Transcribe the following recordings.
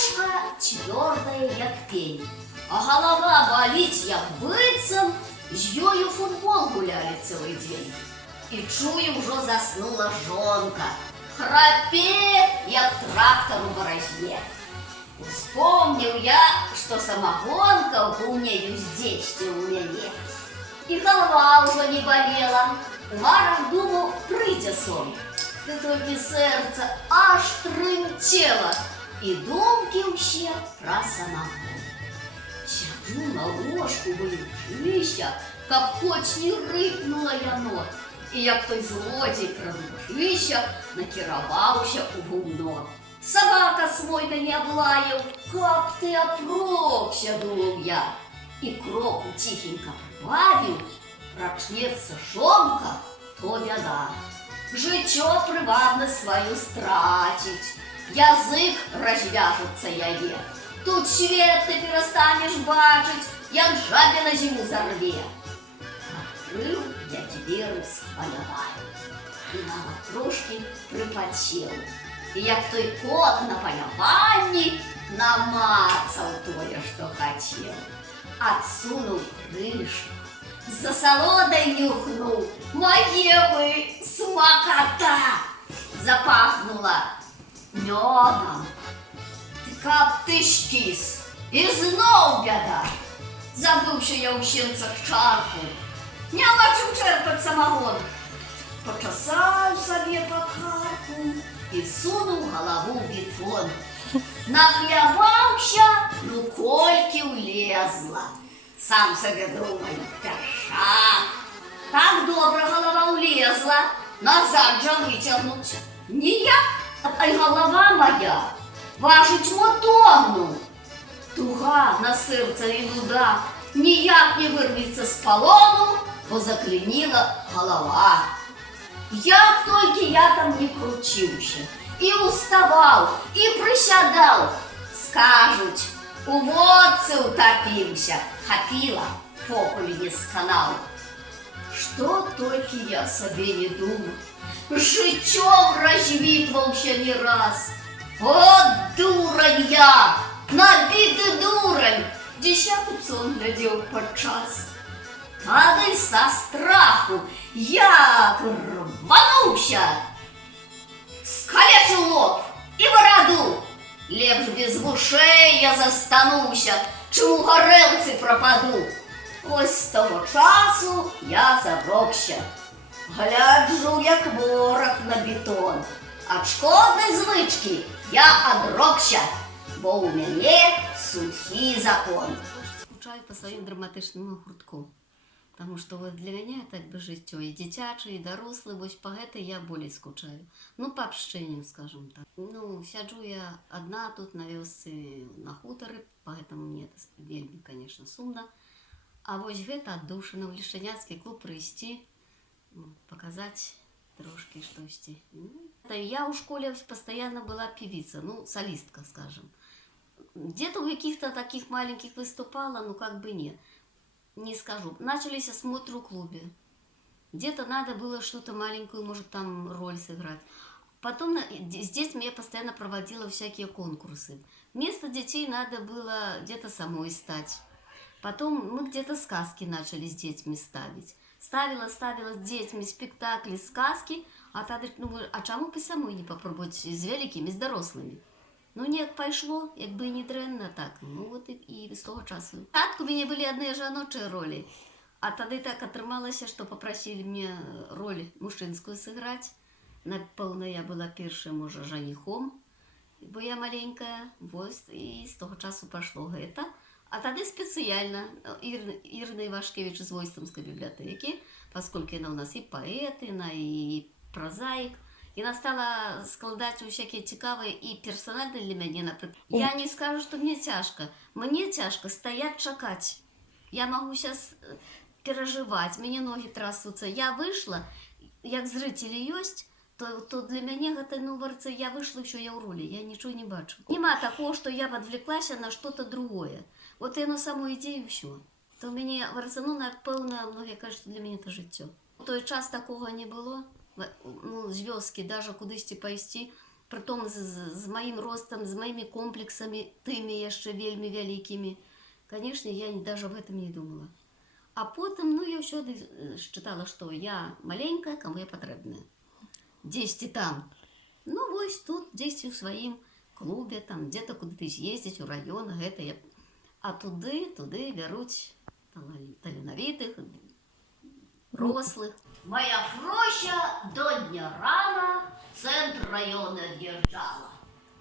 Брюшка твердое, як пень, а голова болить, як быццам, з ёю футбол гулялі цэлы дзень. І чую, ўжо заснула жонка, храпе, як трактор у баразне. Успомніў я, што самагонка ў гумне юздзечці ў мяне. І голова ўжо не болела. У марах думаў, прыйдзе сон. Ды толькі сэрца аж трымцела, і думкі ўсе пра самагон. Сяджу на ложку вылючыся, каб хоць не рыкнула яно. І як той злодзей крадучыся, накіраваўся ў гумно. Собака свой мяне аблаяў, каб ты апрокся, думаў я. І кроку ціхенька прыбавіў, прачнецца жонка, то бяда. Жыццё прывабнасць сваю страціць, язык развяжецца яе. Тут свет ты перастанеш бачыць, як жабе на зіму зарве. Открыў я дзверы спаляваю, і нават трошкі прыпацеў. І як той кот на паляванні намацаў тое, што хацеў. Адсунуў крышку, за салодай нюхнуў, мае вы смакота! Запахнула мёдам. Каб ты шкіс, і зноў бяда. Забыўся я ў сенцах чарку, няма чым чэрпаць самагон. Пачасаў сабе па карку і сунуў галаву ў бетон. Нахлябаўся, ну колькі ўлезла. Сам сабе думаю, пяшак. Так добра галава ўлезла, назад жа выцягнуць ніяк, а галава моя важыць мотонну. Туга на сэрца і нуда, ніяк не вырвецца з палону, бо заклініла галава. Як толькі я там не кручыўся, і уставаў, і прысядаў, скажуць, у водцы утапіўся, хапіла, покуль не сканаў. Што толькі я сабе не думаў, жыццём развітваўся не раз. От дурань я, набіты дурань, дзесяты сон глядзеў падчас. Тады са страху як рвануўся, скалечыў лоб і бараду. Лепш без вушэй я застануся, чым у гарэлцы прападу. Ось з таго часу я зарокся, гляджу, як вораг на бетон. Ад шкоднай звычкі я адрокся, бо ў мяне сухі закон. Скучаю по сваім драматычнаму гуртку, потому что вот для меня так бы жыццё і дзіцячае, і дарослы, вось па гэтай я болей скучаю. Ну, па абшчэнню, скажем так. Ну, сяджу я адна тут на вёсцы на хутары, поэтому мне это вельмі, конечно, сумна. А вось гэта аддушына ў лішаняцкі клуб прыйсці, показать трошки штосьці. Я у школе постоянно была певица, ну, солистка, скажем. Где-то у каких-то таких маленьких выступала, ну, как бы нет. Не скажу. Начались осмотры в клубе. Где-то надо было что-то маленькую, может, там роль сыграть. Потом с детьми я постоянно проводила всякие конкурсы. Вместо детей надо было где-то самой стать. Потом мы где-то сказки начали с детьми ставить. Ставила с детьми спектакли, сказки, а тады, ну, а чаму бы самой не попробовать с великими, с дорослыми? Ну, неяк пайшло, як бы і не дрэнна так. Ну, вот і з того часу. Спачатку у мяне былі адныя жаночыя ролі, а тады так атрымалася, што папрасілі мне роль мужчынскую сыграць. Напэўна, я была першым, можа, жаніхом, бо я маленькая, вось, і з того часу пайшло гэта. А тады спецыяльна Ірына Івашкевіч з Войстамскай бібліятэкі, пасколькі яна ў нас і паэт, і празаік. Яна стала складаць усякія цікавыя і персанальныя для мяне, напрыклад. Я не скажу, што мне цяжка. Мне цяжка стаяць, чакаць. Я магу сейчас перажываць, мяне ногі трасуцца. Я выйшла, як зрыцелі ёсць, то для мяне гэта, ну, варыцца, я выйшла, ўсё, я ў ролі, я нічого не бачу. Нема такого, што я подвлеклася на что-то другое. Вот яно само ідзе і ўсё. То ў мяне, варыцца, ну, напэўна, многія кажуць, што для мяне это жыццё. У той час такога не было. Ну, з вёскі даже кудысьці пайсці, притом з моїм ростом, з моїми комплексами, тими яшчэ вельмі вялікімі. Конечно, я даже об этом не думала. А потом, ну, я ўсюды считала, что я маленькая, кому я патрэбная. Дзесьці там. Ну, вось тут, дзесьці ў сваім клубе, там, где-то куды-то з'ездзіць, у раён, гэта я... А туды бяруць таленавітых, рослых. Моя Фрося до дня рана в центр района отъезжала.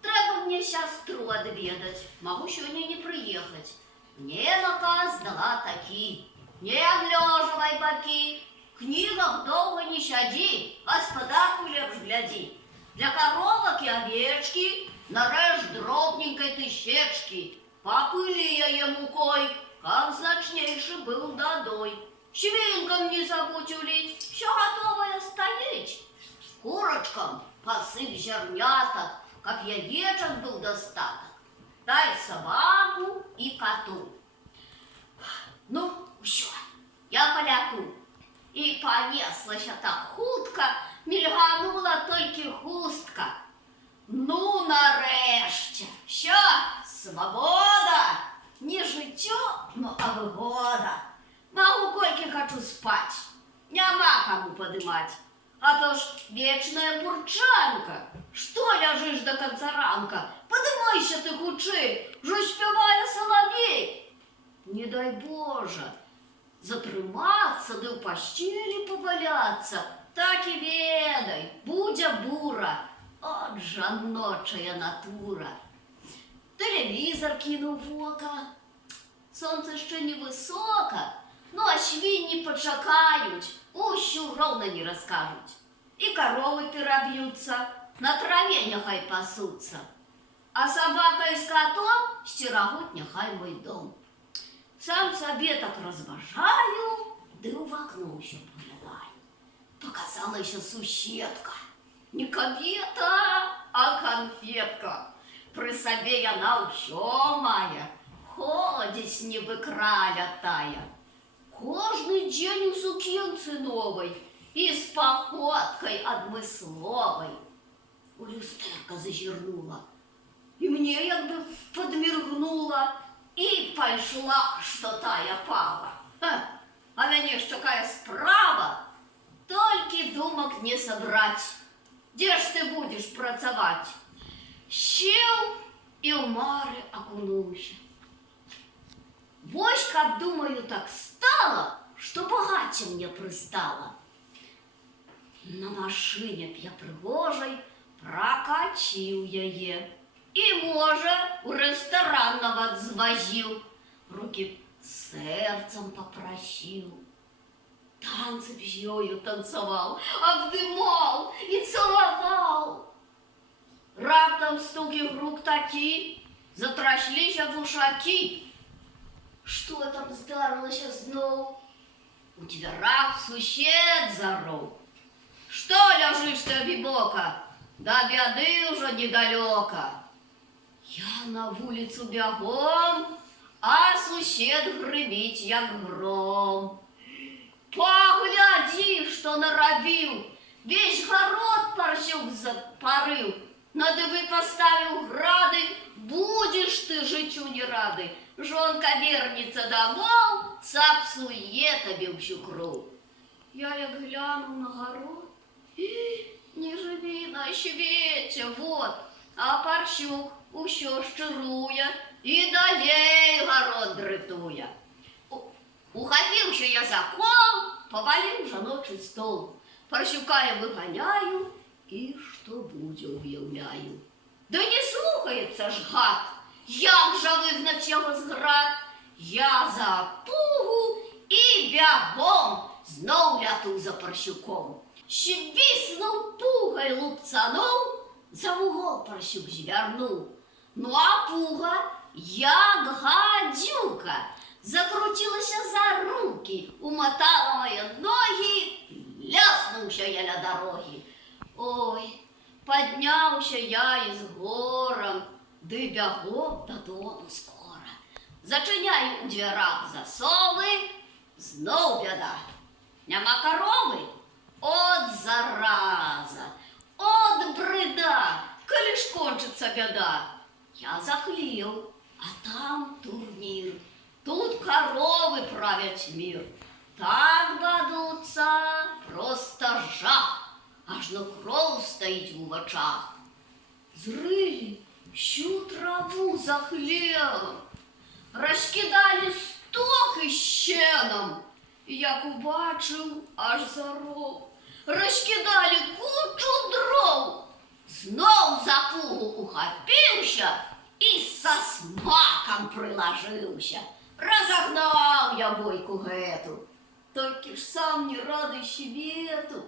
Треба мне сестру отведать, могу сегодня не приехать. Мне наказ дала таки: не облеживай боки, в книгах долго не сяди, господарку лепш гляди. Для коровок и овечки нарежь дробненькой ты щечки, попыли я мукой, как значнейший был додой. Свинкам не забудь улить, все готовое стоять. Курочкам посыпь зерняток, как яєчок был достаток. Дай собаку и коту. Ну, все, я полету. И понеслась так хутко, мільганула тільки хустка. Ну, нарешті, що, свобода, не життя, ну, а вигода. Могу кольки хочу спать, нема кому подымать. А то ж вечная бурчанка. Что ляжешь до конца ранка? Подымайся ты хутчэй, жуй спевая соловей. Не дай Боже, затрыматься да ў пасцелі поваляться, так и ведай, будя бура. От жаночая натура. Телевизор кинул в око. Солнце ще не высоко, ну а свиньи почакают, усю ровно не расскажут. И коровы перебьются, на траве нехай пасутся. А собака и с котом стерегут нехай мой дом. Сам себе так разважаю, да и в окно еще поглядаю. Показалась суседка. Не кабета, а конфетка. При собі яна ўсё мае, ходзіць нібы краля тая. Кожны дзень у сукенцы новой и с походкой адмысловой. У люстэрка зазірнула, и мне як бы подміргнула, и пайшла, что тая пава. А мяне ж такая справа, толькі думак не сабраць. Где ж ты будешь працаваць? Сел и в море окунулся. Вось, как думаю, так стало, что богатя мне пристало. На машине б я пригожей прокатил яе. И, може, у ресторан нават звозил, руки сердцем попросил. Танцы б ёю танцевал, обдымал и целовал. Раптом стуки рук таки, затраслися вушаки. Что там здарилося знов? У дверах сусед заров. Что ляжишь ты обибока? До беды уже недалеко. Я на вулицу бегом, а сусед грымить як гром. Погляди, что наробил, весь город парсюк запарил, на дыбы поставил грады, будешь ты житю не рады. Жонка вернется домой, сапсуе тебе всю кровь. Я як гляну на город, не живи на свете, вот, а парсюк усё шчыруе и далей город дрытуе. Ухопился я за кол, повалил жаночий стол. Парсюка я выгоняю и что будзе уявляю. Да не слухается ж гад, як же выгнать его з град. Я за пугу и бягом знов ляту за парсюком. Свиснув пугой лупцанув, за вугол парсюк звернув. Ну а пуга, як гадюка, закрутилась за руки, умотала мои ноги, ляснувся я на дороги. Ой, поднявся я із гором, ды бягом додому скоро. Зачиняю у дверах засови, знов бяда. Нема корови? От зараза, от бреда, коли ж кончится беда. Я захлел, а там турнир. Тут коровы правят мир. Так бадутся, просто жах. Аж на кров стоит в очах. Зрыли всю траву за хлебом, розкидали сток із щеном, як убачив, аж заров. Розкидали кучу дров, знов за пугу ухопився і со смаком приложився. Разогнав я бойку гету, тільки ж сам не радий свету.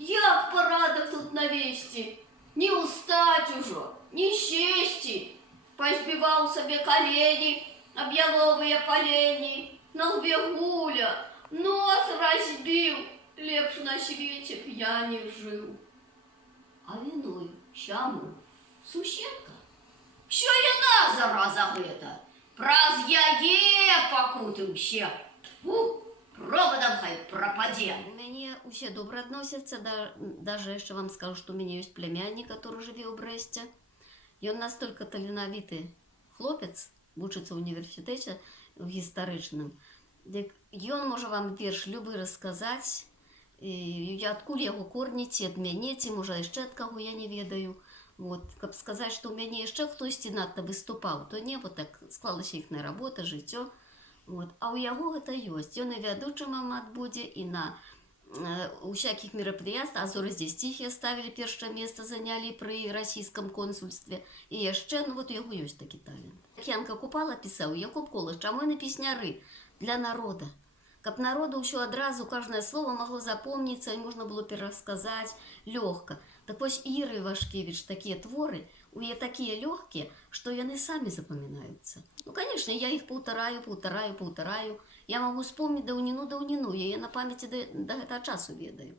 Як порядок тут навести, не устать уже, не сесть. Позбивал себе колени об яловые полени, на лбе гуля, нос разбил, лепш на свете пьяни жил. А виною чому? Сущенка? Що яна, зараза гета? Праз яе покутився. Фу, проводом хай пропаде. У мяне усе добра адносяцца, даже яшчэ вам скажу, што у мяне ёсць племяннік, который жыве ў Брэсце. Ён настолько таленавіты хлопец, вучыцца ў універсітэце гістарычным. Дык ён можа вам верш любы расказаць, адкуль яго корні, ці ад мяне, ці можа яшчэ ад каго, я не ведаю. Вот, каб сказаць, што ў мяне яшчэ хтосьці надта выступаў, то не, вот так склалася іхная работа, жыццё. Вот. А ў яго гэта ёсць. Ён і вядучым амат будзе, і на всяких мерапрыемствах. «Азоры здесь тихие» ставили, першае месца занялі пры расійскім консульстве. І яшчэ, ну вот у яго ёсць такі талент. Янка Купала пісаў, Якуб Колаш, чаму яны песняры? Для народа. Каб народу ўсё адразу, кожнае слово магло запомніцца, і можна было перасказаць лёгка. Так вось Іры Вашкевіч, такія творы, у яе такія лёгкія, што яны самі запамінаюцца. Ну, конечно, я іх паўтараю. Я магу вспомніць даўніну, яе на памяці да гэтага часу ведаю.